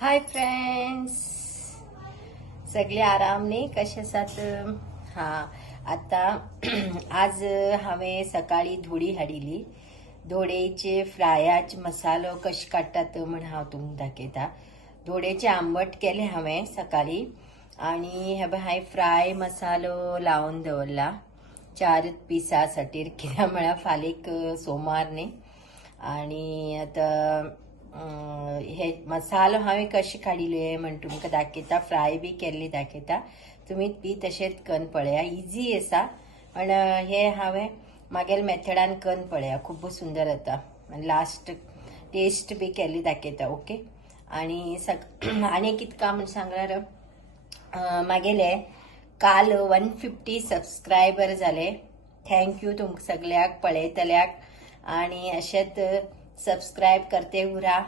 Hi friends, सगळे आरामने कशे आसात? हा आता आज हांवें सकाळी धोडी हाडिली. धोडेचे फ्रायाच मसालो कशे काडटात म्हण हांव तुमकां दाखयता. धोडेचे आंबट केले हांवें सकाळी आणि हे हांवें फ्राय मसालो लावन दवरला 4 पिसा साठीर. कित्याक म्हळ्यार फाल्यां सोमार न्ही. आणि आता हे मसालो हांवें कशे काडिल्ले म्हण तुमकां दाखयता. फ्राय बी केल्ली दाखयता. तुमी बी तशेंच करून पळया. इजी आसा पण हे हांवें मागेल मेथडान करून पळया. खूब सुंदर जाता. लास्ट टेस्ट बी केल्ली दाखयता. ओके. आणि आनी कितें काम सांगल्यार मागेले काल 150 सबस्क्रायबर जाले. थँक्यू तुमकां सगळ्याक पळयतल्याक. आणि अशेंच सबस्क्रायब करते उरा,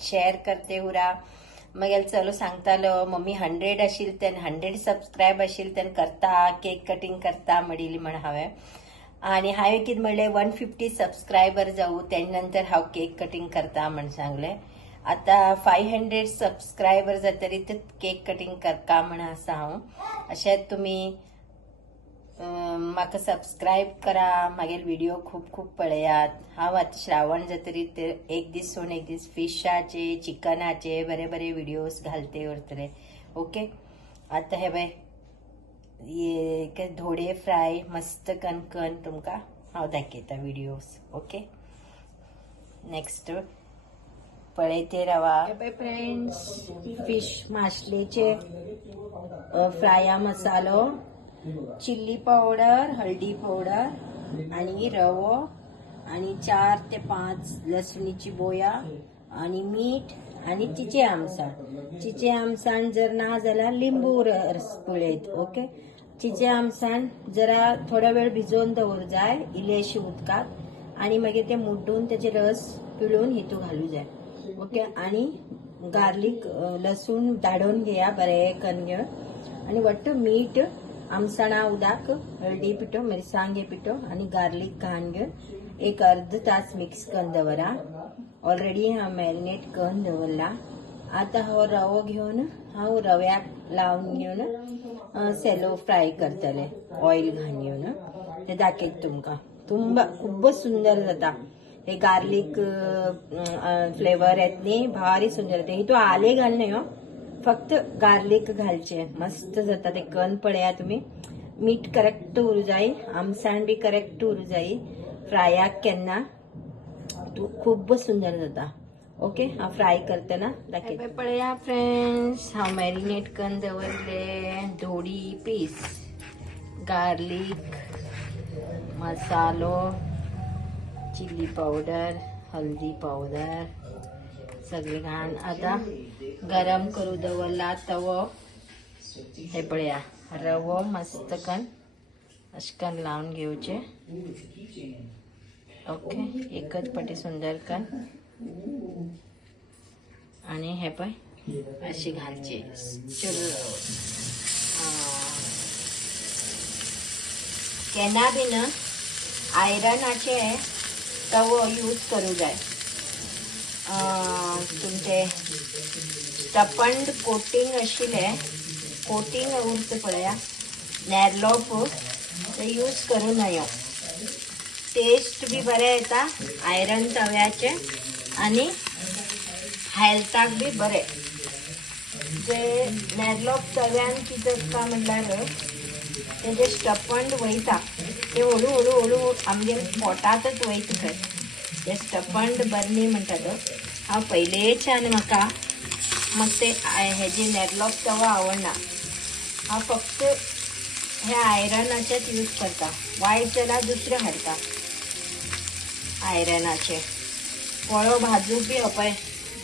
शेअर करते उरा. मग चलो सांगतालो मम्मी 100 आशिल तेन्ना 100 सबस्क्रायब आशिल तेन्ना करता केक कटिंग करता म्हणिल्ली म्हण हांवें. आणि हांवें कितें म्हणलें 150 सबस्क्रायबर जावं तेन्ना नंतर हांव केक कटिंग करता म्हण सांगलें. आता 500 सबस्क्रायबर जातरीच केक कटिंग करता म्हण आसा हांव. अशेंच तुमी म्हाका सबस्क्रायब करा. मागीर व्हिडिओ खूब खूब पळयात. हांव आतां श्रावण जातरीत एक दीस सोडून एक दीस फिशाचे चिकनाचे बरे बरे व्हिडिओज घालते उरतले. ओके. आता हे बाय ये धोडे फ्राय मस्त कणकण तुमकां हांव दाखयता व्हिडिओज. ओके. नेक्स्ट पळयते रावा. बाय फ्रेंड्स, फिश माशलेचे फ्राया मसालो, चिल्ली पावडर, हळदी पावडर आणि रवो आणि 4 ते 5 लसणीची बोया आणि मीठ आणि चिचे आमसाण. चिचे आमसाण जर ना जाल्यार लिंबू रस पिळयत. ओके. चिचे आमसाण जरा थोडा वेळ भिजोवन दवर जाय इल्लेशे उदकात आणि मागीर ते मुड्डून त्याचे रस पिळून हितू घालू जाय. ओके. आणि गार्लिक लसूण धाडून घेया बरे करून घेवन आणि वट्ट मीठ आमसणा उदक हळदी पिठो मिरसांगे पिठो आणि गार्लिक घालून घेवन एक अर्ध तास मिक्स करून दवरा. ऑलरेडी हांव मॅरिनेट करून दवरला. आता हो रवो घेवन हांव रव्याक लावन घेवन सेलो फ्राय करतले ऑयल घालून घेवन. ते दाखयत तुमकां. खूब सुंदर जाता. हे गार्लिक फ्लेवर येत न्ही, भारी सुंदर जाता. हितू आले घालना हो, फक्त गार्लिक घालचे. मस्त जाता ते. कण पळया तुम्ही. मीठ करेक्ट उरू जाय, आमसाण बी करेक्ट उरू जाय. फ्रायाक केन्ना तू खूब सुंदर जाता. ओके. हांव फ्राय करतना दाखयता. पळया फ्रेंड्स, हांव मॅरिनेट करून दवरले धोडी पीस, गार्लिक मसालो, चिली पावडर, हल्दी पावडर सगळे घालून आता गरम करू दवरला तवो. हे पळया रवो मस्त कन अशें कन लावन घेवचे. ओके. एकच पाटी सुंदर कन आणि हे पळय अशी घालचे. केन्ना बीन आयरनाचे तवो यूज करूं जाय. तुमचे स्टफंड कोटिंग आशिल्ले कोटिंग उरता पळया नॅरलोप ते यूज करूं नयो. टेस्ट बी बरें येता आयरन तव्याचे आणि हेल्थाक बी बरें. जे नॅरलोप तव्यान कितें जाता म्हणल्यार तेजे स्टफंड वयता ते हळू हळू हळू आमगे पोटांतच वयता खंय. ते स्टफंड बरें न्ही म्हणटा तो. हांव पयलेच्यान म्हाका ते हेजे नॅरलोप तवो आवडना. हांव फक्त हे आयरनाचेच यूज करता. वायट जाल्यार दुसरे हाडटा आयरनाचे. पोळो भाजूक बी पळय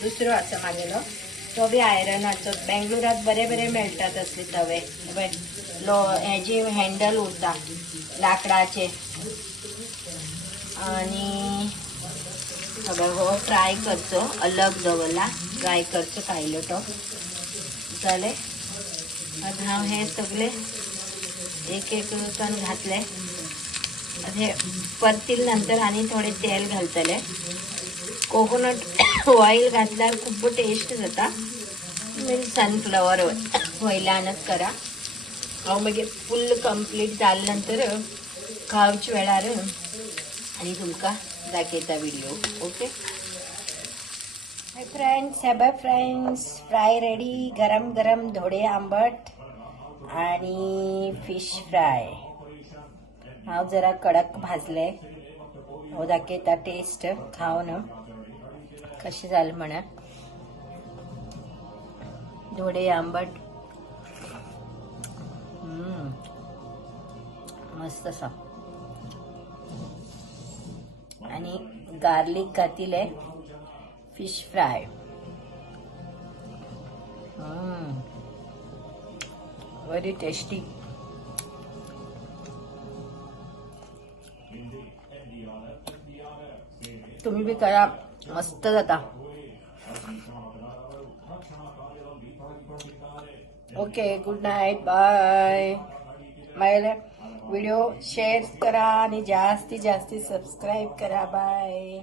दुसरो आसा मागेलो तो बी आयरनाचो. बेंगलोरात बरे बरे मेळटात असले तवे. पळय हेजे हँडल उरता लाकडाचे. आणि हो फ्राय करचो अलग दवरला. फ्राय करचो कायलो तो जाले. आता हांव हे सगळे एक एक कण घातले. हे परतील नंतर आणि थोडे तेल घालतले. कोकोनट ऑइल घातल्यार खूब टेस्ट जाता. सनफ्लॉवर वयल्यानच करा हांव मागीर फुल कंप्लीट जाले नंतर खावचे वेळार आनी तुमकां दाखयता video. Okay bye friends fry ready. गरम गरम धोडे आंबट आणि फिश फ्राय. हांव जरा कडक भाजले. हांव दाखयता टेस्ट खावन कशें जालें म्हणा. धोडे आंबट मस्त आसा आणि गार्लिक घातिले फिश फ्राय. Very tasty. तुम्ही बी करा मस्त जाता. Okay good night bye. माझ्या व्हिडिओ शेअर करा आणि जास्तीत जास्त सबस्क्राईब करा. बाय.